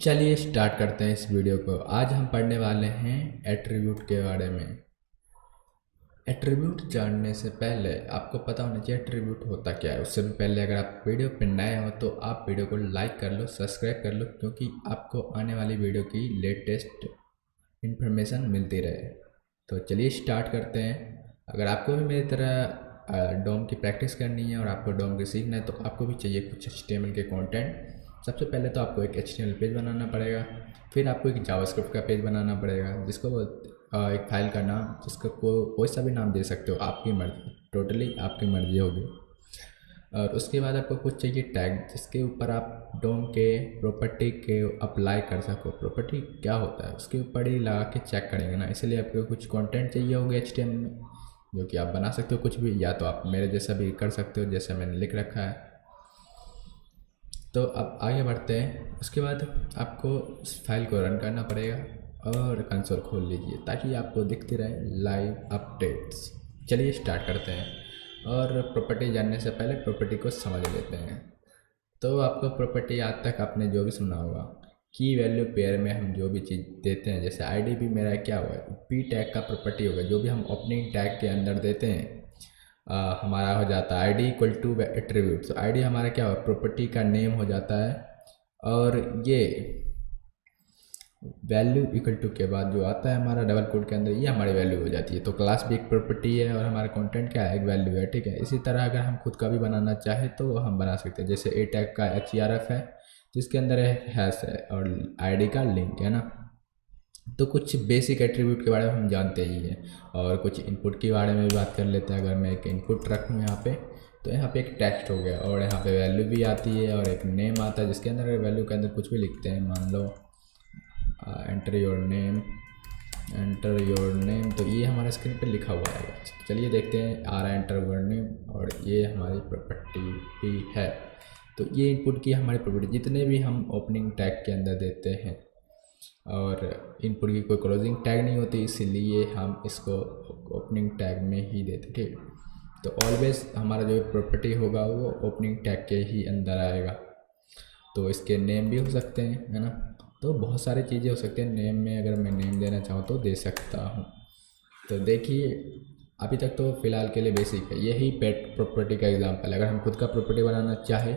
चलिए स्टार्ट करते हैं इस वीडियो को। आज हम पढ़ने वाले हैं एट्रीब्यूट के बारे में। एट्रीब्यूट जानने से पहले आपको पता होना चाहिए एट्रीब्यूट होता क्या है। उससे भी पहले अगर आप वीडियो पर नए हो तो आप वीडियो को लाइक कर लो, सब्सक्राइब कर लो, क्योंकि आपको आने वाली वीडियो की लेटेस्ट इन्फॉर्मेशन मिलती रहे। तो चलिए स्टार्ट करते हैं। अगर आपको भी मेरी तरह डोम की प्रैक्टिस करनी है और आपको डोम की सीखना है तो आपको भी चाहिए कुछ HTML के कंटेंट। सबसे पहले तो आपको एक HTML पेज बनाना पड़ेगा, फिर आपको एक जावास्क्रिप्ट का पेज बनाना पड़ेगा, जिसको एक फाइल का नाम, जिसको कोई सा भी नाम दे सकते हो, आपकी मर्ज़ी, टोटली आपकी मर्ज़ी होगी। और उसके बाद आपको कुछ चाहिए टैग, जिसके ऊपर आप डोम के प्रॉपर्टी के अप्लाई कर सको। प्रॉपर्टी क्या होता है उसके ऊपर ही लगा के चेक करेंगे ना, इसलिए आपको कुछ कंटेंट चाहिए होगा HTML में, जो कि आप बना सकते हो कुछ भी, या तो आप मेरे जैसा भी कर सकते हो जैसे मैंने लिख रखा है। तो अब आगे बढ़ते हैं। उसके बाद आपको उस फाइल को रन करना पड़ेगा और कंसोल खोल लीजिए ताकि आपको दिखती रहे लाइव अपडेट्स। चलिए स्टार्ट करते हैं। और प्रॉपर्टी जानने से पहले प्रॉपर्टी को समझ लेते हैं। तो आपको प्रॉपर्टी आज तक आपने जो भी सुना होगा, की वैल्यू पेयर में हम जो भी चीज़ देते हैं, जैसे आईडी भी मेरा क्या हुआ है, पी टैग का प्रॉपर्टी होगा। जो भी हम ओपनिंग टैग के अंदर देते हैं हमारा हो जाता है आईडी इक्वल टू एट्रीब्यूट। तो आईडी हमारा क्या होगा, प्रॉपर्टी का नेम हो जाता है। और ये वैल्यू इक्वल टू के बाद जो आता है हमारा डबल कोड के अंदर, ये हमारी वैल्यू हो जाती है। तो क्लास भी एक प्रॉपर्टी है और हमारा कंटेंट क्या है, एक वैल्यू है। ठीक है, इसी तरह अगर हम खुद का भी बनाना चाहे तो हम बना सकते हैं। जैसे ए टैग का HERF है जिसके अंदर है हैश है और आईडी का लिंक है ना। तो कुछ बेसिक एट्रीब्यूट के बारे में हम जानते ही हैं। और कुछ इनपुट के बारे में भी बात कर लेते हैं। अगर मैं एक इनपुट रखूँ यहाँ पे, तो यहाँ पे एक टेक्स्ट हो गया और यहाँ पे वैल्यू भी आती है और एक नेम आता है, जिसके अंदर वैल्यू के अंदर कुछ भी लिखते हैं, मान लो enter your name, enter your name, तो ये हमारे स्क्रीन पे लिखा हुआ है। चलिए देखते हैं, आ रहा है एंटर योर नेम और ये हमारी प्रॉपर्टी भी है। तो ये इनपुट की हमारी प्रॉपर्टी, जितने भी हम ओपनिंग टैग के अंदर देते हैं, और इनपुट की कोई क्लोजिंग टैग नहीं होती, इसीलिए हम इसको ओपनिंग टैग में ही देते। ठीक, तो ऑलवेज हमारा जो प्रॉपर्टी होगा वो ओपनिंग टैग के ही अंदर आएगा। तो इसके नेम भी हो सकते हैं, है ना। तो बहुत सारी चीज़ें हो सकती हैं नेम में। अगर मैं नेम देना चाहूँ तो दे सकता हूँ। तो देखिए, अभी तक तो फ़िलहाल के लिए बेसिक है, यही पेट प्रॉपर्टी का एग्जांपल है। अगर हम खुद का प्रॉपर्टी बनाना चाहे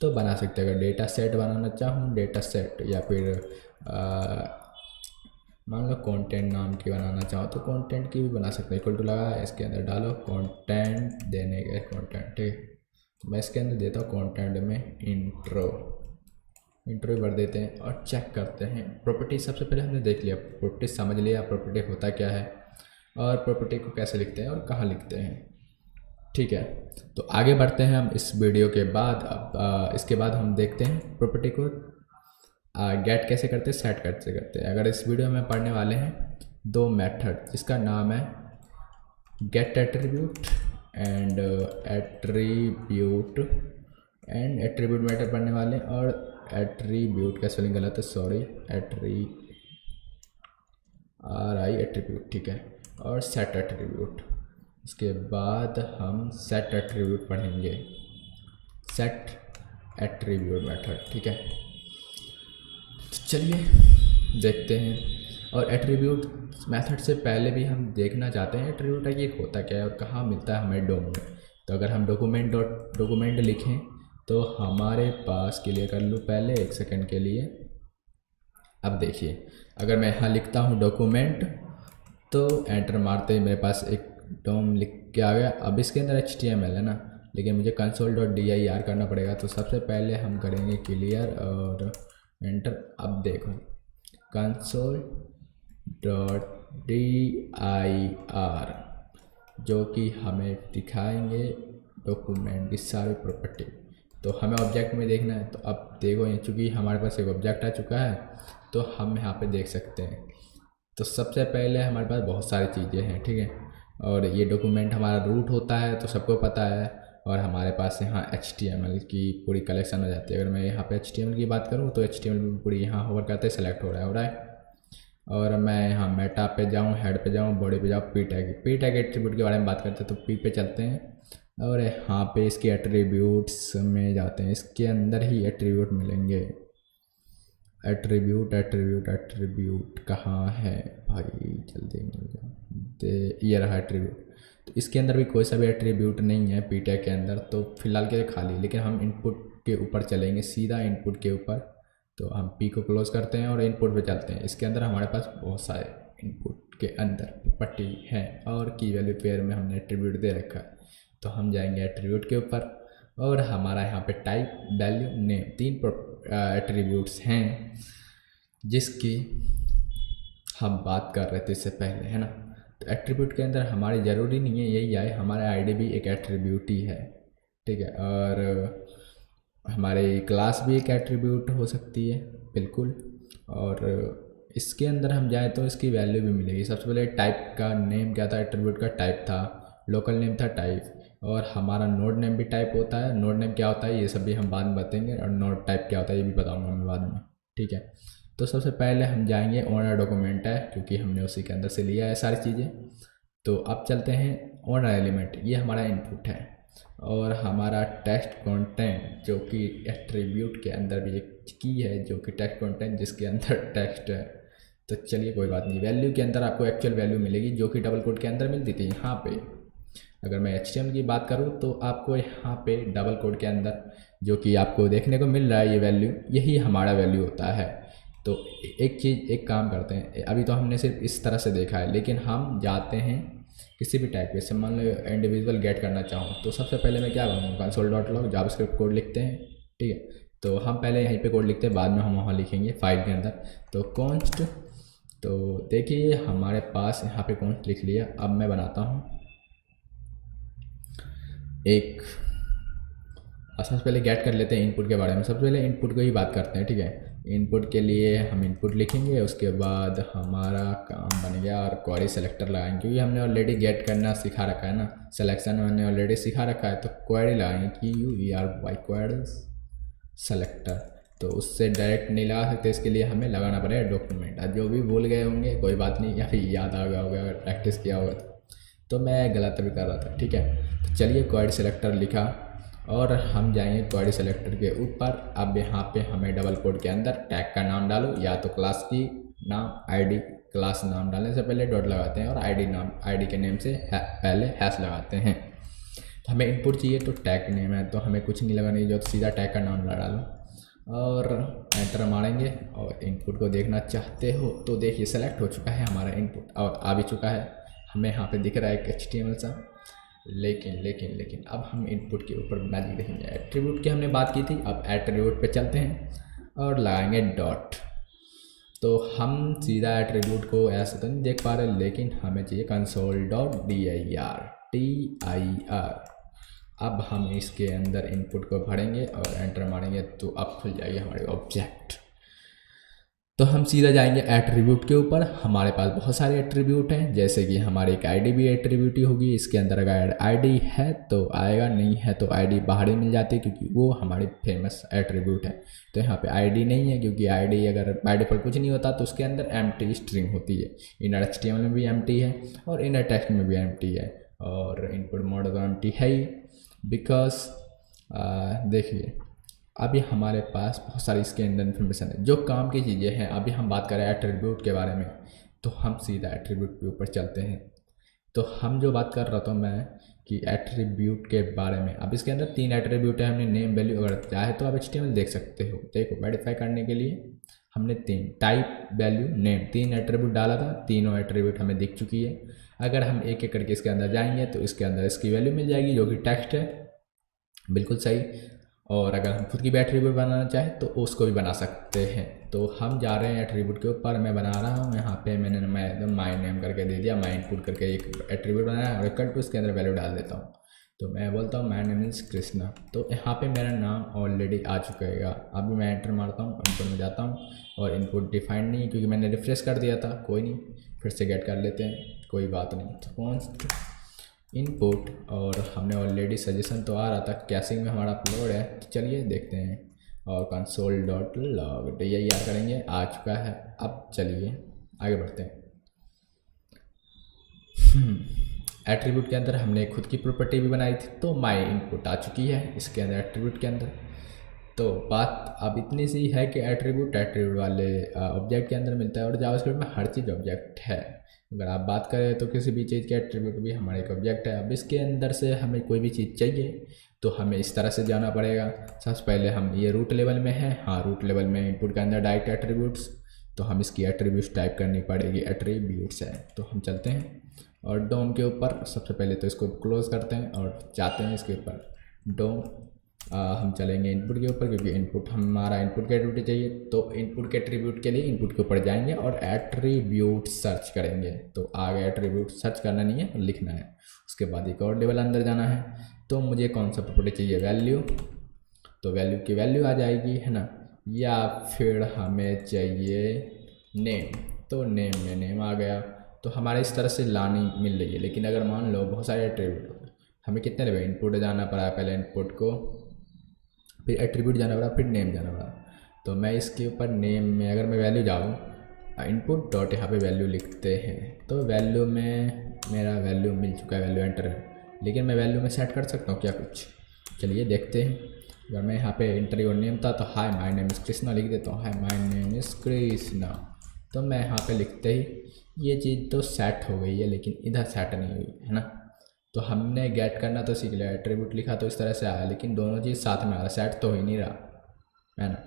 तो बना सकते हैं। अगर डेटा सेट बनाना चाहूँ, डेटा सेट, या फिर मान लो कंटेंट नाम की बनाना चाहो तो कंटेंट की भी बना सकते हैं। इक्वल टू लगा, इसके अंदर डालो कंटेंट देने के, कंटेंट। ठीक, तो मैं इसके अंदर देता हूँ कंटेंट में इंट्रो, इंट्रो भर देते हैं और चेक करते हैं। प्रॉपर्टी सबसे पहले हमने देख लिया, प्रॉपर्टी समझ लिया, प्रॉपर्टी होता क्या है और प्रॉपर्टी को कैसे लिखते हैं और कहाँ लिखते हैं। ठीक है, तो आगे बढ़ते हैं हम इस वीडियो के बाद। अब इसके बाद हम देखते हैं प्रॉपर्टी को गेट कैसे करते हैं, सेट कैसे करते हैं। अगर इस वीडियो में पढ़ने वाले हैं दो मेथड, जिसका नाम है get attribute and attribute, and attribute method पढ़ने वाले हैं। और एट्रीब्यूट का स्पेलिंग गलत है, सॉरी, एट्रीब्यूट, ठीक है। और सेट एट्रीब्यूट, उसके बाद हम सेट एट्रीब्यूट पढ़ेंगे, सेट एट्रीब्यूट मेथड। ठीक है, तो चलिए देखते हैं। और एट्रीब्यूट मेथड से पहले भी हम देखना चाहते हैं एट्रीब्यूट ये होता क्या है और कहाँ मिलता है हमें डोम में। तो अगर हम डॉक्यूमेंट लिखें तो हमारे पास, क्लियर कर लूँ पहले 1 सेकंड के लिए। अब देखिए, अगर मैं यहाँ लिखता हूँ डॉक्यूमेंट, तो एंटर मारते ही मेरे पास एक डोम लिख के आ गया। अब इसके अंदर HTML है ना, लेकिन मुझे console.dir करना पड़ेगा। तो सबसे पहले हम करेंगे क्लियर और एंटर। अब देखो console.dir, जो कि हमें दिखाएंगे डॉक्यूमेंट की सारी प्रॉपर्टी। तो हमें ऑब्जेक्ट में देखना है, तो अब देखो, चूँकि हमारे पास एक ऑब्जेक्ट आ चुका है तो हम यहाँ पे देख सकते हैं। तो सबसे पहले हमारे पास बहुत सारी चीज़ें हैं, ठीक है। और ये डॉक्यूमेंट हमारा रूट होता है तो सबको पता है। और हमारे पास यहाँ HTML की पूरी कलेक्शन हो जाती है। अगर मैं यहाँ पे HTML की बात करूँ तो HTML पूरी यहाँ होवर करते सेलेक्ट हो रहा है। और मैं यहाँ मेटा पे जाऊँ, हेड पे जाऊँ, बॉडी पे जाऊँ, पी टैग एट्रीब्यूट के बारे में बात करते हैं तो पी पे चलते हैं और यहाँ पे इसके एट्रीब्यूट्स में जाते हैं। इसके अंदर ही एट्रीब्यूट मिलेंगे। एट्रीब्यूट एट्रीब्यूट एट्रीब्यूट कहाँ है भाई, जल्दी मिल जाओ। ये रहा एट्रीब्यूट। तो इसके अंदर भी कोई सा भी एट्रीब्यूट नहीं है पी टैग के अंदर, तो फिलहाल के लिए खाली। लेकिन हम इनपुट के ऊपर चलेंगे, सीधा इनपुट के ऊपर। तो हम पी को क्लोज करते हैं और इनपुट पे चलते हैं। इसके अंदर हमारे पास बहुत सारे इनपुट के अंदर प्रॉपर्टी हैं और की वैल्यू पेयर में हमने एट्रीब्यूट दे रखा है। तो हम जाएंगे एट्रीब्यूट के ऊपर और हमारा यहाँ पे टाइप, वैल्यू, नेम, तीन एट्रीब्यूट्स हैं जिसकी हम बात कर रहे थे इससे पहले, है ना। तो एट्रीब्यूट के अंदर हमारी ज़रूरी नहीं है यही आए, हमारा आईडी भी एक एट्रीब्यूट ही है, ठीक है। और हमारे क्लास भी एक एट्रीब्यूट हो सकती है, बिल्कुल। और इसके अंदर हम जाएँ तो इसकी वैल्यू भी मिलेगी। सबसे पहले टाइप का नेम क्या था, एट्रीब्यूट का टाइप था, लोकल नेम था टाइप, और हमारा नोड नेम भी टाइप होता है। नोड नेम क्या होता है ये सब भी हम बाद में बताएंगे, और नोड टाइप क्या होता है ये भी बताऊंगा मैं बाद में, ठीक है। तो सबसे पहले हम जाएंगे ओनर डॉक्यूमेंट है, क्योंकि हमने उसी के अंदर से लिया है सारी चीज़ें। तो अब चलते हैं ओनर एलिमेंट, ये हमारा इनपुट है। और हमारा टेक्स्ट कंटेंट जो कि एट्रीब्यूट के अंदर भी एक की है, जो कि टेक्स्ट कंटेंट जिसके अंदर टेक्स्ट है। तो चलिए कोई बात नहीं, वैल्यू के अंदर आपको एक्चुअल वैल्यू मिलेगी जो कि डबल कोड के अंदर मिलती थी यहाँ पे। अगर मैं HTML की बात करूँ तो आपको यहाँ पे डबल कोड के अंदर जो कि आपको देखने को मिल रहा है ये वैल्यू, यही हमारा वैल्यू होता है। तो एक काम करते हैं, अभी तो हमने सिर्फ इस तरह से देखा है, लेकिन हम जाते हैं किसी भी टाइप के, जैसे मान लो इंडिविजुअल गेट करना चाहूँ तो सबसे पहले मैं क्या करूँगा, console dot log JavaScript code लिखते हैं, ठीक है। तो हम पहले यहीं पे कोड लिखते हैं, बाद में हम वहाँ लिखेंगे फाइल के अंदर। तो कॉन्स्ट, तो देखिए हमारे पास यहाँ पे कॉन्स्ट लिख लिया। अब मैं बनाता हूँ एक, सबसे पहले गेट कर लेते हैं इनपुट के बारे में। सबसे पहले इनपुट को ही बात करते हैं, ठीक है। इनपुट के लिए हम इनपुट लिखेंगे, उसके बाद हमारा काम बन गया और क्वेरी सेलेक्टर लगाएंगे, क्योंकि हमने ऑलरेडी गेट करना सिखा रखा है ना, सिलेक्शन हमने ऑलरेडी सिखा रखा है। तो क्वेरी लगाएंगे QUERY क्वेरी सेलेक्टर। तो उससे डायरेक्ट नहीं लगा सकते, इसके लिए हमें लगाना पड़ेगा डॉक्यूमेंट। अब जो भी भूल गए होंगे कोई बात नहीं, या फिर याद आ गया होगा अगर प्रैक्टिस किया होगा तो मैं गलत भी कर रहा था, ठीक है। तो चलिए क्वेरी सेलेक्टर लिखा और हम जाएंगे क्वेरी सेलेक्टर के ऊपर। अब यहाँ पे हमें डबल कोड के अंदर टैग का नाम डालो, या तो क्लास की नाम, आईडी, क्लास नाम डालने से पहले डॉट लगाते हैं और आईडी नाम, आईडी के नेम से पहले हैश लगाते हैं। तो हमें इनपुट चाहिए तो टैग नेम है, तो हमें कुछ नहीं लगाने की जरूरत, सीधा टैग का नाम लगा डालो और एंटर मारेंगे। और इनपुट को देखना चाहते हो तो देखिए सेलेक्ट हो चुका है हमारा इनपुट और आ भी चुका है, हमें यहाँ पे दिख रहा है एक HTML सा। लेकिन अब हम इनपुट के ऊपर मैजिक देखेंगे। एट्रीब्यूट की हमने बात की थी, अब एट्रीब्यूट पे चलते हैं और लगाएंगे डॉट। तो हम सीधा एट्रीब्यूट को ऐसे तो नहीं देख पा रहे, लेकिन हमें चाहिए console.dir। अब हम इसके अंदर इनपुट को भरेंगे और एंटर मारेंगे तो अब खुल जाएगी हमारी ऑब्जेक्ट। तो हम सीधा जाएंगे एट्रीब्यूट के ऊपर। हमारे पास बहुत सारे एट्रीब्यूट हैं, जैसे कि हमारी एक आईडी भी एट्रीब्यूट ही होगी। इसके अंदर अगर आईडी है तो आएगा, नहीं है तो आईडी बाहर ही मिल जाती है, क्योंकि वो हमारी फेमस एट्रीब्यूट है। तो यहाँ पे आईडी नहीं है, क्योंकि आईडी अगर बाय डिफॉल्ट कुछ नहीं होता तो उसके अंदर एम्प्टी स्ट्रिंग होती है। इनर HTML में भी एम्प्टी है और इनर टेक्स्ट में भी एम्प्टी है, और इनपुट मोड तो एम्प्टी है ही, बिकॉज देखिए अभी हमारे पास बहुत सारी इसके अंदर इन्फॉर्मेशन है जो काम की चीज़ें हैं। अभी हम बात करें एट्रीब्यूट के बारे में, तो हम सीधा एट्रीब्यूट के ऊपर चलते हैं। तो हम जो बात कर रहा था मैं कि एट्रीब्यूट के बारे में, अब इसके अंदर 3 एट्रीब्यूट है। हमने नेम, वैल्यू, अगर चाहे तो आप HTML देख सकते हो। देखो वेरीफाई करने के लिए हमने 3 टाइप, वैल्यू, नेम, 3 एट्रीब्यूट डाला था, तीनों एट्रीब्यूट हमें दिख चुकी है। अगर हम एक एक करके इसके अंदर जाएंगे तो इसके अंदर इसकी वैल्यू मिल जाएगी जो कि टेक्स्ट है, बिल्कुल सही। और अगर हम खुद की भी एट्रीब्यूट बनाना चाहें तो उसको भी बना सकते हैं। तो हम जा रहे हैं एट्रीब्यूट के ऊपर, मैं बना रहा हूँ यहाँ पे, मैंने माई नेम करके दे दिया, माई इनपुट करके एक एट्रीब्यूट बनाया और इक्वल टू इसके अंदर वैल्यू डाल देता हूँ। तो मैं बोलता हूँ माई नेम इज़ कृष्णा। तो यहाँ पे मेरा नाम ऑलरेडी आ चुका। अभी मैं एंटर मारता हूँ, इनपुट में जाता हूँ और इनपुट डिफाइंड नहीं है क्योंकि मैंने रिफ्रेश कर दिया था। कोई नहीं, फिर से गेट कर लेते हैं, कोई बात नहीं। तो कॉन्स्ट इनपुट, और हमने ऑलरेडी सजेशन तो आ रहा था, कैसिंग में हमारा अपलोड है, तो चलिए देखते हैं। और console.log dir करेंगे, आ चुका है। अब चलिए आगे बढ़ते हैं। एट्रीब्यूट के अंदर हमने खुद की प्रॉपर्टी भी बनाई थी, तो माई इनपुट आ चुकी है इसके अंदर एट्रीब्यूट के अंदर। तो बात अब इतनी सी है कि एट्रीब्यूट एट्रीब्यूट वाले ऑब्जेक्ट के अंदर मिलता है, और जावास्क्रिप्ट में हर चीज़ ऑब्जेक्ट है। अगर आप बात करें तो किसी भी चीज़ के एट्रीब्यूट भी हमारे एक ऑब्जेक्ट है। अब इसके अंदर से हमें कोई भी चीज़ चाहिए तो हमें इस तरह से जाना पड़ेगा। सबसे पहले हम ये रूट लेवल में है, हाँ रूट लेवल में इनपुट के अंदर डायरेक्ट एट्रीब्यूट्स, तो हम इसकी एट्रीब्यूट्स टाइप करनी पड़ेगी, एट्रीब्यूट्स है। तो हम चलते हैं और डोम के ऊपर सबसे पहले तो इसको क्लोज करते हैं और जाते हैं इसके ऊपर डोम। हम चलेंगे इनपुट के ऊपर, क्योंकि इनपुट हमारा इनपुट के एट्रीब्यूट चाहिए, तो इनपुट के एट्रीब्यूट के लिए इनपुट के ऊपर जाएंगे और एट्रीब्यूट सर्च करेंगे। तो आगे एट्रीब्यूट सर्च करना नहीं है, लिखना है। उसके बाद एक और लेवल अंदर जाना है, तो मुझे कौन सा प्रॉपर्टी चाहिए, वैल्यू, तो वैल्यू की वैल्यू आ जाएगी, है ना। या फिर हमें चाहिए नेम, तो नेम में नेम आ गया। तो हमारे इस तरह से लानी मिल रही है। लेकिन अगर मान लो बहुत सारे एट्रीब्यूट, हमें कितने लेवल, इनपुट जाना पड़ा, पहले इनपुट को, फिर एट्रीब्यूट जाना पड़ा, फिर नेम जाना पड़ा। तो मैं इसके ऊपर नेम में अगर मैं वैल्यू जाऊँ, इनपुट डॉट यहाँ पे वैल्यू लिखते हैं, तो वैल्यू में मेरा वैल्यू मिल चुका है, वैल्यू एंटर है। लेकिन मैं वैल्यू में सेट कर सकता हूँ क्या कुछ, चलिए देखते हैं। अगर मैं यहाँ पे इंटर योर नेम था तो hi my name is Krishna लिख देता हूँ, hi my name is Krishna. तो मैं यहाँ पे लिखते ही ये चीज़ तो सेट हो गई है, लेकिन इधर सेट नहीं हुई है ना। तो हमने गेट करना तो सीख लिया, एट्रीब्यूट लिखा तो इस तरह से आया, लेकिन दोनों चीज़ साथ में आ रहा, सेट तो हो ही नहीं रहा, है ना।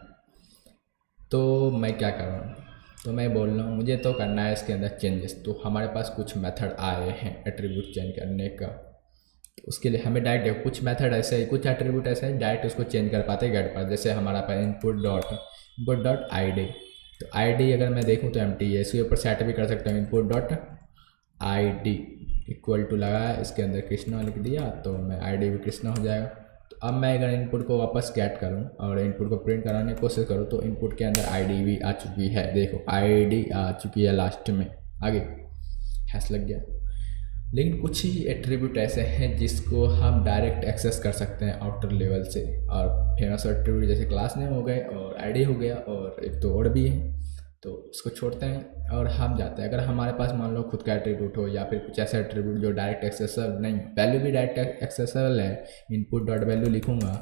तो मैं क्या कर रहा हूँ, तो मैं बोल रहा हूँ मुझे तो करना है इसके अंदर चेंजेस। तो हमारे पास कुछ मेथड आए हैं एट्रीब्यूट चेंज करने का। तो उसके लिए हमें डायरेक्ट कुछ मेथड ऐसे है, कुछ एट्रीब्यूट ऐसे है डायरेक्ट उसको चेंज कर पाते हैं गेट पर। जैसे हमारा पास इनपुट डॉट आई डी, तो आई डी अगर मैं देखूँ तो एम्प्टी है, इसके ऊपर सेट भी कर सकता हूँ, input dot I D equal to लगाया, इसके अंदर कृष्णा लिख दिया, तो मैं आई डी भी कृष्णा हो जाएगा। तो अब मैं अगर इनपुट को वापस गेट करूं और इनपुट को प्रिंट कराने की कोशिश करूं, तो इनपुट के अंदर आईडी भी आ चुकी है, देखो आईडी आ चुकी है लास्ट में, आगे हैश लग गया। लेकिन कुछ ही एट्रीब्यूट ऐसे हैं जिसको हम डायरेक्ट एक्सेस कर सकते हैं आउटर लेवल से, और फेमस एट्रीब्यूट जैसे क्लास नेम हो गए और आईडी हो गया, और एक तो और भी है, तो उसको छोड़ते हैं और हम जाते हैं। अगर हमारे पास मान लो खुद का एट्रीब्यूट हो या फिर कुछ ऐसा एट्रीब्यूट जो डायरेक्ट एक्सेसेबल नहीं, वैल्यू भी डायरेक्ट एक्सेसेबल है, इनपुट डॉट वैल्यू लिखूँगा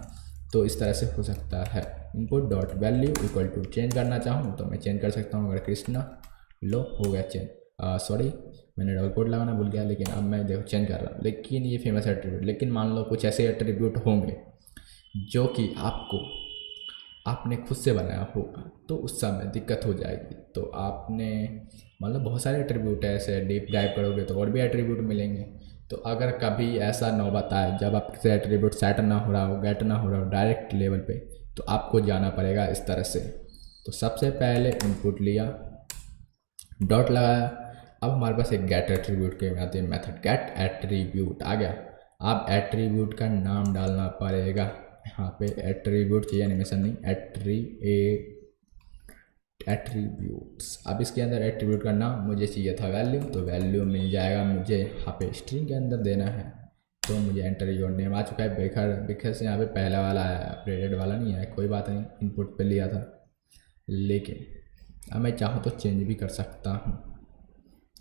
तो इस तरह से हो सकता है। Input dot value equal to change करना चाहूँ तो मैं चेंज कर सकता हूँ, अगर कृष्णा लो हो गया चेंज। सॉरी मैंने डबल कोड लगाना भूल गया, लेकिन अब मैं देखो चेंज कर रहा हूँ। लेकिन ये फेमस एट्रीब्यूट, लेकिन मान लो कुछ ऐसे एट्रीब्यूट होंगे जो कि आपने खुद से बनाया होगा, तो उस समय दिक्कत हो जाएगी। तो आपने मतलब बहुत सारे एट्रीब्यूट है, ऐसे डीप डाइव करोगे तो और भी एट्रीब्यूट मिलेंगे। तो अगर कभी ऐसा नौबत आए जब आपसे एट्रीब्यूट सेट ना हो रहा हो, गेट ना हो रहा हो डायरेक्ट लेवल पे, तो आपको जाना पड़ेगा इस तरह से। तो सबसे पहले इनपुट लिया, डॉट लगाया, अब हमारे पास एक गेट एट्रीब्यूट के आते हैं मेथड, गेट एट्रीब्यूट आ गया। अब एट्रीब्यूट का नाम डालना पड़ेगा, यहाँ पे एट्रीब्यूट चाहिए, एनिमेशन नहीं, एट्रीब्यूट्स। अब इसके अंदर एट्रीब्यूट का नाम मुझे चाहिए था वैल्यू, तो वैल्यू मिल जाएगा मुझे, यहाँ पे स्ट्रिंग के अंदर देना है। तो मुझे एंटर योर नेम आ चुका है, बेखर से यहाँ पे पहला वाला आया, अपडेटेड वाला नहीं आया, कोई बात नहीं, इनपुट पे लिया था। लेकिन अब मैं चाहूँ तो चेंज भी कर सकता हूँ।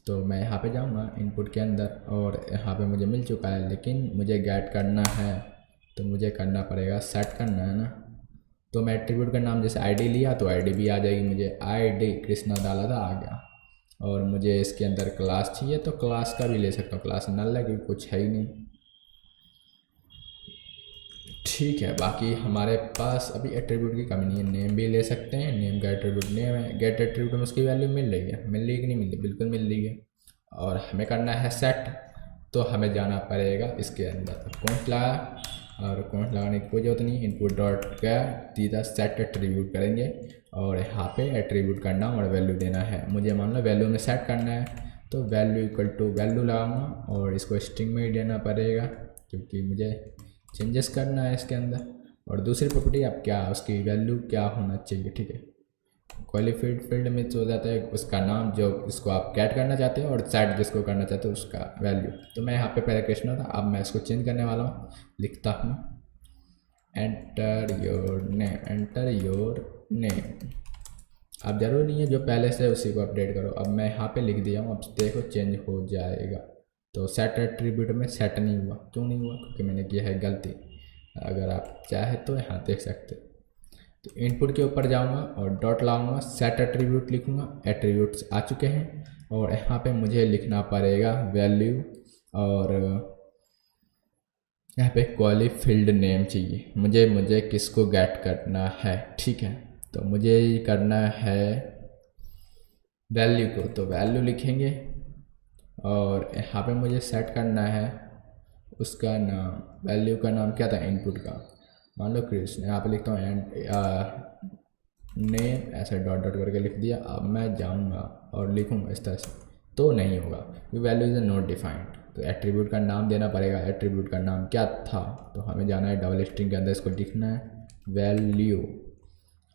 तो मैं यहाँ पे जाऊँगा इनपुट के अंदर और यहाँ पे मुझे मिल चुका है, लेकिन मुझे गेट करना है तो मुझे करना पड़ेगा, सेट करना है ना। तो मैं एट्रीब्यूट का नाम जैसे आईडी लिया तो आईडी भी आ जाएगी, मुझे आईडी कृष्णा डाला था आ गया। और मुझे इसके अंदर क्लास चाहिए तो क्लास का भी ले सकता हूँ, क्लास नल है क्योंकि कुछ है ही नहीं, ठीक है। बाकी हमारे पास अभी एट्रीब्यूट की कमी नहीं है, नेम भी ले सकते हैं, नेम का एट्रीब्यूट नेम है, गेट एट्रीब्यूट में उसकी वैल्यू मिल रही है, मिल रही है कि नहीं मिल रही, बिल्कुल मिल रही है। और हमें करना है सेट, तो हमें जाना पड़ेगा इसके अंदर कौंट लगा, और कौंट लगाने की कोई जरूरत नहीं, इनपुट डॉट का सीधा सेट एट्रीब्यूट करेंगे और यहाँ पे एट्रीब्यूट का नाम और वैल्यू देना है। मुझे मान लो वैल्यू में सेट करना है, तो वैल्यू इक्वल टू वैल्यू लगाऊंगा और इसको स्ट्रिंग में ही देना पड़ेगा क्योंकि मुझे चेंजेस करना है इसके अंदर। और दूसरी प्रॉपर्टी आप क्या, उसकी वैल्यू क्या होना चाहिए, ठीक है। क्वालिफाइड फील्ड में हो जाता है उसका नाम जो इसको आप गेट करना चाहते हो, और सेट जिसको करना चाहते हो उसका वैल्यू। तो मैं यहाँ पे पहले कृष्णा था, अब मैं इसको चेंज करने वाला हूँ, लिखता हूँ enter your name, enter your name. अब जरूरी नहीं है जो पहले से उसी को अपडेट करो, अब मैं यहाँ पे लिख दिया हूँ, अब देखो चेंज हो जाएगा। तो सेट एट्रीब्यूट में सेट नहीं हुआ, क्यों नहीं हुआ, क्योंकि मैंने किया है गलती। अगर आप चाहे तो यहाँ देख सकते, तो इनपुट के ऊपर जाऊंगा और डॉट लाऊंगा, सेट एट्रीब्यूट लिखूंगा, एट्रीब्यूट्स आ चुके हैं। और यहाँ पे मुझे लिखना पड़ेगा वैल्यू, और यहाँ पे क्वाली फील्ड नेम चाहिए मुझे किसको गेट करना है, ठीक है। तो मुझे करना है वैल्यू को, तो वैल्यू लिखेंगे। और यहाँ पे मुझे सेट करना है उसका नाम, वैल्यू का नाम क्या था इनपुट का, मान लो कृष्ण। यहाँ पे लिखता हूँ एंड नेम, ऐसे डॉट डॉट करके लिख दिया। अब मैं जाऊँगा और लिखूँगा इस तरह से, तो नहीं होगा क्योंकि वैल्यू इज़ नॉट डिफाइंड। तो एट्रीब्यूट का नाम देना पड़ेगा। एट्रीब्यूट का नाम क्या था, तो हमें जाना है डबल स्ट्रिंग के अंदर, इसको लिखना है वैल्यू।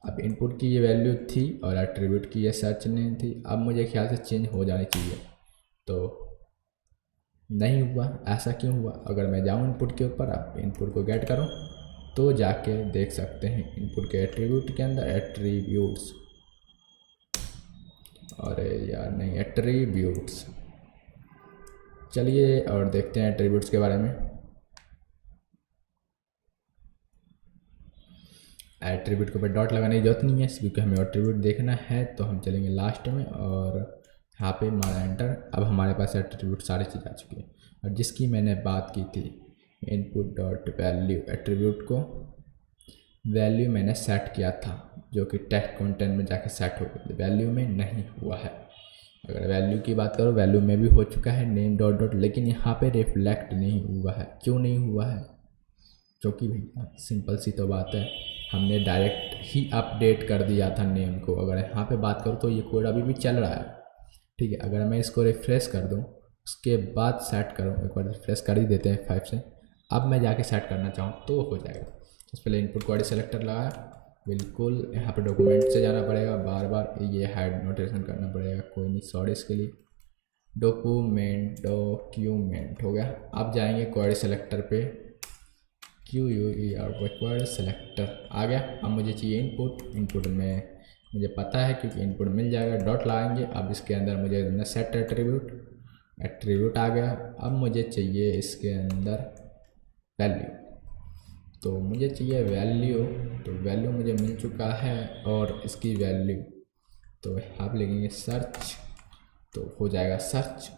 अब इनपुट की ये वैल्यू थी और एट्रीब्यूट की ये सर्च नेम थी। अब मुझे ख्याल से चेंज हो जानी चाहिए, तो नहीं हुआ। ऐसा क्यों हुआ? अगर मैं जाऊँ इनपुट के ऊपर, आप इनपुट को गेट करो, तो जाके देख सकते हैं इनपुट के एट्रीब्यूट के अंदर एट्रीब्यूट्स, अरे यार नहीं, एट्रीब्यूट्स। चलिए और देखते हैं एट्रीब्यूट्स के बारे में। एट्रीब्यूट के ऊपर डॉट लगाने की जरूरत नहीं है क्योंकि हमें एट्रीब्यूट देखना है। तो हम चलेंगे लास्ट में और यहाँ पे मारा एंटर। अब हमारे पास एट्रीब्यूट सारी चीज़ आ चुकी है। और जिसकी मैंने बात की थी इनपुट डॉट वैल्यू, एट्रीब्यूट को वैल्यू मैंने सेट किया था, जो कि टेक्स्ट कंटेंट में जाके सेट हो गया, वैल्यू में नहीं हुआ है। अगर वैल्यू की बात करो, वैल्यू में भी हो चुका है नेम डॉट डॉट, लेकिन यहाँ पे रिफ्लेक्ट नहीं हुआ है। क्यों नहीं हुआ है? क्योंकि भैया सिंपल सी तो बात है, हमने डायरेक्ट ही अपडेट कर दिया था नेम को। अगर यहाँ पे बात करूँ तो ये कोड अभी भी चल रहा है, ठीक है। अगर मैं इसको रिफ्रेश कर दूँ, उसके बाद सेट करूँ, एक बार रिफ्रेश कर ही देते हैं 5 से। अब मैं जाके सेट करना चाहूँ तो हो जाएगा। उससे पहले इनपुट क्वेरी सेलेक्टर लगाया, बिल्कुल यहाँ पे डॉक्यूमेंट से जाना पड़ेगा, बार बार ये हाइड नोटेशन करना पड़ेगा, कोई नहीं सॉरी इसके लिए। डॉक्यूमेंट हो गया। अब जाएंगे क्वेरी सेलेक्टर पे, QUER क्वेरी सेलेक्टर आ गया। अब मुझे चाहिए इनपुट में मुझे पता है क्योंकि इनपुट मिल जाएगा, डॉट लगाएंगे। अब इसके अंदर मुझे सेट एट्रीब्यूट आ गया। अब मुझे चाहिए इसके अंदर वैल्यू, तो मुझे चाहिए वैल्यू, तो वैल्यू मुझे मिल चुका है। और इसकी वैल्यू तो आप लिखेंगे सर्च, तो हो जाएगा सर्च।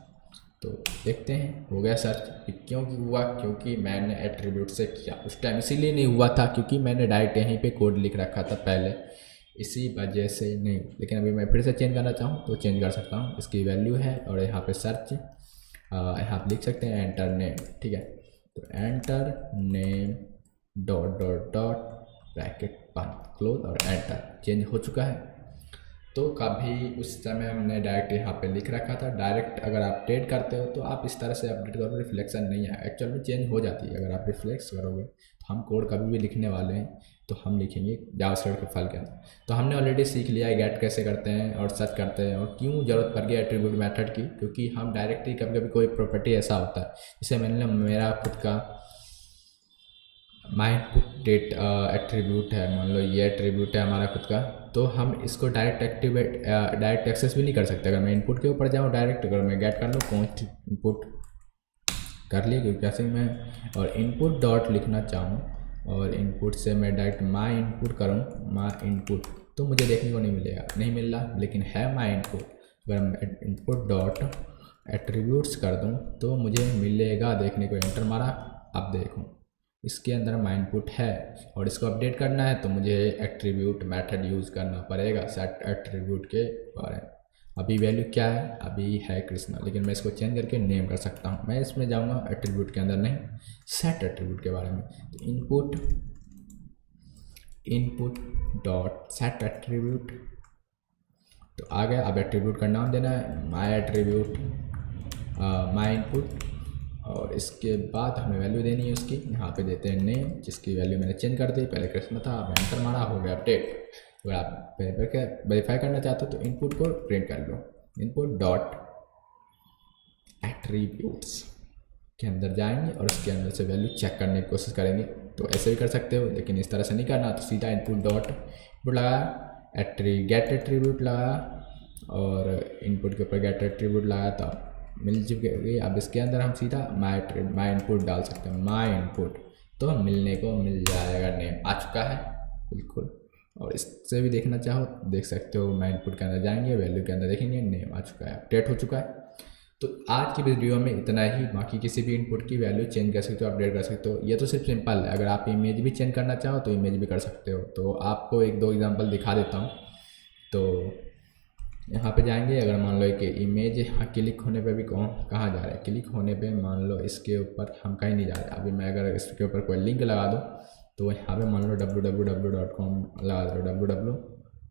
तो देखते हैं हो गया सर्च। क्यों हुआ? क्योंकि मैंने एट्रीब्यूट से किया उस टाइम, इसीलिए नहीं हुआ था क्योंकि मैंने डायरेक्ट यहीं पे कोड लिख रखा था पहले, इसी वजह से नहीं। लेकिन अभी मैं फिर से चेंज करना चाहूँ तो चेंज कर सकता हूँ। इसकी वैल्यू है और यहाँ पे सर्च, यहाँ आप लिख सकते हैं एंटर नेम, ठीक है। तो enter name dot dot dot bracket बंद क्लोज और एंटर, चेंज हो चुका है। तो कभी उस समय हमने डायरेक्ट यहाँ पे लिख रखा था। डायरेक्ट अगर आप अपडेट करते हो तो आप इस तरह से अपडेट करो, रिफ्लेक्शन नहीं है, एक्चुअल में चेंज हो जाती है। अगर आप रिफ्लेक्स करोगे तो हम कोड कभी भी लिखने वाले हैं तो हम लिखेंगे जावास्क्रिप्ट के फाइल के अंदर। तो हमने ऑलरेडी सीख लिया है गेट कैसे करते हैं और सर्च करते हैं, और क्यों ज़रूरत पड़ गई एट्रीब्यूट मेथड की, क्योंकि हम डायरेक्टली कभी कभी कोई प्रॉपर्टी ऐसा होता है, जैसे मैंने मेरा खुद का माई इनपुट डेट एट्रीब्यूट है, मान लो ये एट्रीब्यूट है हमारा खुद का, तो हम इसको डायरेक्ट एक्सेस भी नहीं कर सकते। अगर मैं इनपुट के ऊपर जाऊँ डायरेक्ट, अगर मैं गेट कर लूँ कॉन्स्ट इनपुट कर लिया क्योंकि कैसे मैं और इनपुट डॉट लिखना चाहूँ और इनपुट से मैं डायरेक्ट माई इनपुट करूँ, माई इनपुट, तो मुझे देखने को नहीं मिलेगा, नहीं मिल रहा, लेकिन है माई इनपुट। अगर मैं इनपुट डॉट एट्रीब्यूट्स कर दूँ तो मुझे मिलेगा देखने को। एंटर मारा, अब देखो इसके अंदर माई इनपुट है और इसको अपडेट करना है तो मुझे एट्रीब्यूट मेथड यूज़ करना पड़ेगा सेट एट्रीब्यूट के बारे में। अभी वैल्यू क्या है? अभी है कृष्णा, लेकिन मैं इसको चेंज करके नेम कर सकता हूँ। मैं इसमें जाऊँगा एट्रीब्यूट के अंदर, नहीं सेट एट्रीब्यूट के बारे में। तो इनपुट डॉट सेट एट्रीब्यूट, तो आ गया। अब एट्रीब्यूट का नाम देना है माई एट्रीब्यूट माई इनपुट, और इसके बाद हमें वैल्यू देनी है उसकी। यहाँ पे देते हैं नेम, जिसकी वैल्यू मैंने चेंज कर दी, पहले कृष्ण था, अब एंटर मारा, हो गया अपडेट। अगर आप वेरीफाई करना चाहते हो तो इनपुट को प्रिंट कर लो, इनपुट डॉट एट्रीब्यूट्स के अंदर जाएंगे और उसके अंदर से वैल्यू चेक करने की कोशिश करेंगे। तो ऐसे भी कर सकते हो, लेकिन इस तरह से नहीं करना। तो सीधा इनपुट डॉट इनपुट लगाया, गेट एट्रीब्यूट लगाया और इनपुट के ऊपर गेट एट्रीब्यूट लगाया था, मिल चुके। अब इसके अंदर हम सीधा माई इनपुट डाल सकते हैं, माई इनपुट, तो मिलने को मिल जाएगा, नेम आ चुका है बिल्कुल। और इससे भी देखना चाहो देख सकते हो। मैं इनपुट के अंदर जाएंगे, वैल्यू के अंदर देखेंगे, नेम आ चुका है, अपडेट हो चुका है। तो आज की वीडियो में इतना ही। बाकी किसी भी इनपुट की वैल्यू चेंज कर सकते हो, अपडेट कर सकते हो। ये तो सिर्फ सिंपल है। अगर आप इमेज भी चेंज करना चाहो तो इमेज भी कर सकते हो। तो आपको एक दो एग्जांपल दिखा देता हूँ। तो यहाँ पे जाएंगे, अगर मान लो कि इमेज यहाँ क्लिक होने पे भी कहाँ जा रहा है, क्लिक होने पे मान लो इसके ऊपर हम कहीं नहीं जा रहे। अभी मैं अगर इसके ऊपर कोई लिंक लगा दूँ तो यहाँ पे मान लो www.com लगा दो,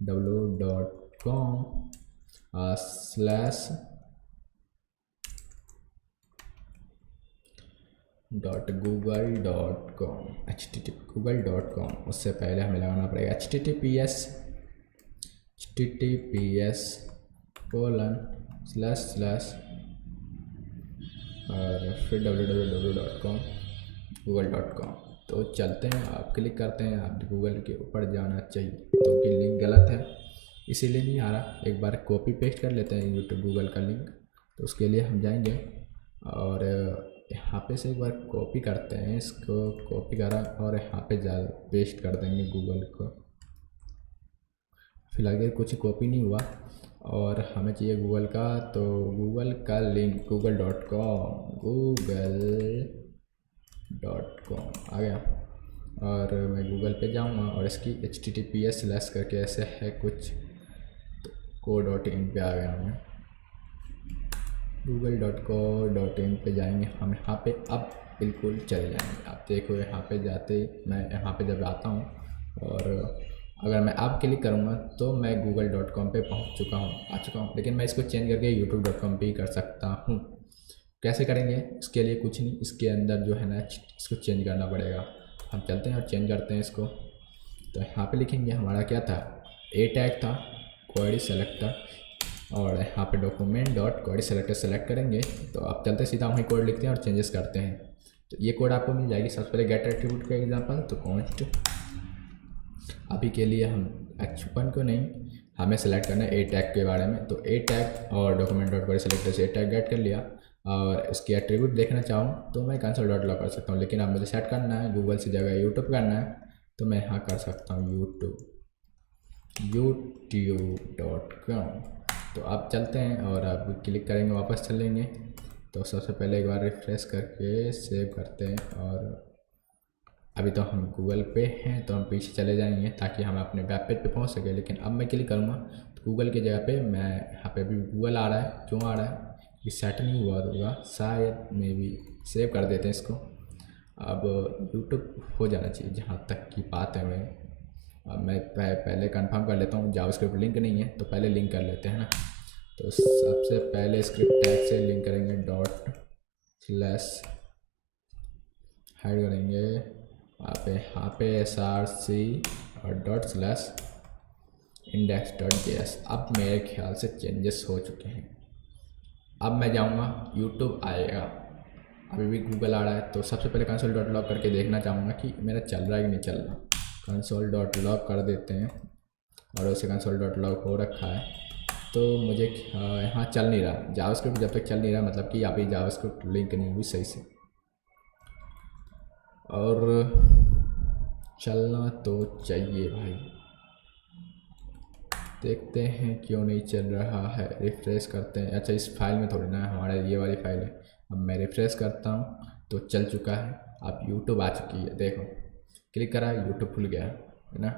www.com/google.com http google.com। उससे पहले हमें लगाना पड़ेगा https :/ और फिर www.google.com। तो चलते हैं, आप क्लिक करते हैं। आप गूगल के ऊपर जाना चाहिए क्योंकि लिंक गलत है इसीलिए नहीं आ रहा। एक बार कॉपी पेस्ट कर लेते हैं यूट्यूब गूगल का लिंक। तो उसके लिए हम जाएंगे और यहाँ पे से एक बार कॉपी करते हैं, इसको कॉपी करा और यहाँ पे जा पेस्ट कर देंगे गूगल को। फिलहाल कुछ कॉपी नहीं हुआ और हमें चाहिए गूगल का। तो गूगल का लिंक google.com आ गया। और मैं गूगल पे जाऊंगा और इसकी https/ करके ऐसे है कुछ, तो co.in पे आ गया। मैं google.co.in पे जाएंगे हम। यहाँ पे अब बिल्कुल चले जाएंगे। आप देखो यहाँ पे जाते ही मैं यहाँ पे जब आता हूँ और अगर मैं अब क्लिक करूँगा तो मैं google.com पे पहुँच चुका हूँ, आ चुका हूँ। लेकिन मैं इसको चेंज करके youtube.com पे ही कर सकता हूँ। कैसे करेंगे? इसके लिए कुछ नहीं, इसके अंदर जो है ना इसको चेंज करना पड़ेगा। हम चलते हैं और चेंज करते हैं इसको। तो यहाँ पे लिखेंगे हमारा क्या था, ए टैग था, क्वेरी सेलेक्टर, और यहाँ पे document.query_selector सेलेक्ट करेंगे। तो आप चलते सीधा वहीं कोड लिखते हैं और चेंजेस करते हैं। तो ये कोड आपको मिल जाएगी। सबसे पहले गेट एट्रीब्यूट का एग्जांपल, तो कॉन्स्ट अभी के लिए हम h1 को नहीं, हमें सेलेक्ट करना है ए टैग के बारे में। तो ए टैग और document.query_selector से ए टैग गेट कर लिया। और इसकी एट्रीब्यूट देखना चाहूँ तो मैं console.log कर सकता हूँ। लेकिन अब मुझे सेट करना है गूगल से जगह यूट्यूब करना है, तो मैं यहाँ कर सकता हूँ youtube.com। तो आप चलते हैं और अब क्लिक करेंगे, वापस चलेंगे। तो सबसे पहले एक बार रिफ्रेश करके सेव करते हैं। और अभी तो हम गूगल पे हैं तो हम पीछे चले जाएंगे ताकि हम अपने वेब पेज पे पहुंच सके। लेकिन अब मैं क्लिक करूँगा तो गूगल की जगह पे मैं यहाँ पे भी गूगल आ रहा है। क्यों आ रहा है? ये सेट नहीं हुआ होगा शायद, मे बी। सेव कर देते हैं इसको। अब यूट्यूब हो जाना चाहिए जहाँ तक की बात है। मैं पहले कंफर्म कर लेता हूँ। जावास्क्रिप्ट लिंक नहीं है तो पहले लिंक कर लेते हैं ना। तो सबसे पहले स्क्रिप्ट टैग से लिंक करेंगे, हाइड करेंगे यहाँ पे src और .index.js। अब मेरे ख्याल से चेंजेस हो चुके हैं। अब मैं जाऊँगा, यूट्यूब आएगा, अभी भी गूगल आ रहा है। तो सबसे पहले console.log करके देखना चाहूँगा कि मेरा चल रहा है कि नहीं चल रहा। console.log कर देते हैं और उसे console.log हो रखा है। तो मुझे यहाँ चल नहीं रहा जावास्क्रिप्ट। जब तक चल नहीं रहा मतलब कि अभी जावास्क्रिप्ट लिंक नहीं हुई सही से। और चलना तो चाहिए भाई, देखते हैं क्यों नहीं चल रहा है। रिफ्रेश करते हैं। अच्छा, इस फाइल में थोड़ी ना, हमारा ये वाली फाइल है। अब मैं रिफ्रेश करता हूँ तो चल चुका है। अब यूट्यूब आ चुकी है, देखो क्लिक करा यूट्यूब खुल गया है ना।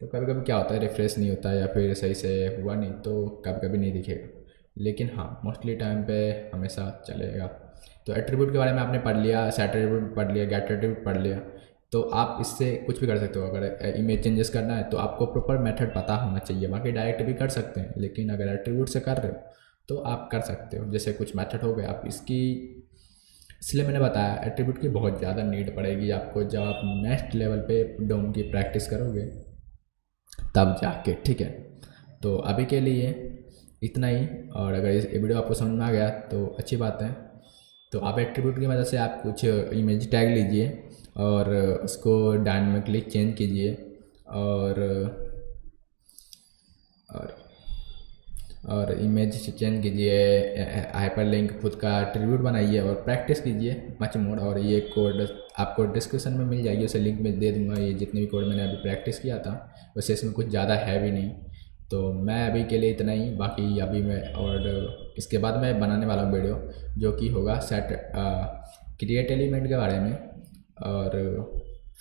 तो कभी कभी क्या होता है, रिफ्रेश नहीं होता या फिर सही से हुआ नहीं तो कभी कभी नहीं दिखेगा। लेकिन हाँ, मोस्टली टाइम पे हमेशा चलेगा। तो एट्रीब्यूट के बारे में आपने पढ़ लिया, सेट एट्रीब्यूट पढ़ लिया, गेट एट्रीब्यूट पढ़ लिया। तो आप इससे कुछ भी कर सकते हो। अगर इमेज चेंजेस करना है तो आपको प्रॉपर मेथड पता होना चाहिए। बाकी डायरेक्ट भी कर सकते हैं, लेकिन अगर एट्रीब्यूट से कर रहे हो तो आप कर सकते हो। जैसे कुछ मेथड हो गए आप इसकी, इसलिए मैंने बताया एट्रीब्यूट की बहुत ज़्यादा नीड पड़ेगी आपको जब आप नेक्स्ट लेवल पे डोम की प्रैक्टिस करोगे तब जाके, ठीक है। तो अभी के लिए इतना ही। और अगर इस वीडियो आपको समझ में आ गया तो अच्छी बात है। तो आप एट्रीब्यूट की मदद से आप कुछ इमेज टैग लीजिए और उसको डायनामिकली चेंज कीजिए। और और इमेज चेंज कीजिए, हाइपरलिंक खुद का ट्रिब्यूट बनाइए और प्रैक्टिस कीजिए मच मोड। और ये कोड आपको डिस्क्रिप्शन में मिल जाएगी, उसे लिंक में दे दूंगा। ये जितने भी कोड मैंने अभी प्रैक्टिस किया था वैसे इसमें कुछ ज़्यादा है भी नहीं। तो मैं अभी के लिए इतना ही, बाकी अभी मैं और इसके बाद मैं बनाने वाला हूँ वीडियो जो कि होगा सेट क्रिएट एलिमेंट के बारे में। और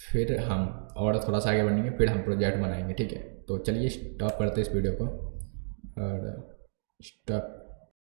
फिर हम और थोड़ा सा आगे बढ़ेंगे, फिर हम प्रोजेक्ट बनाएंगे, ठीक है। तो चलिए स्टॉप करते हैं इस वीडियो को और स्टॉप।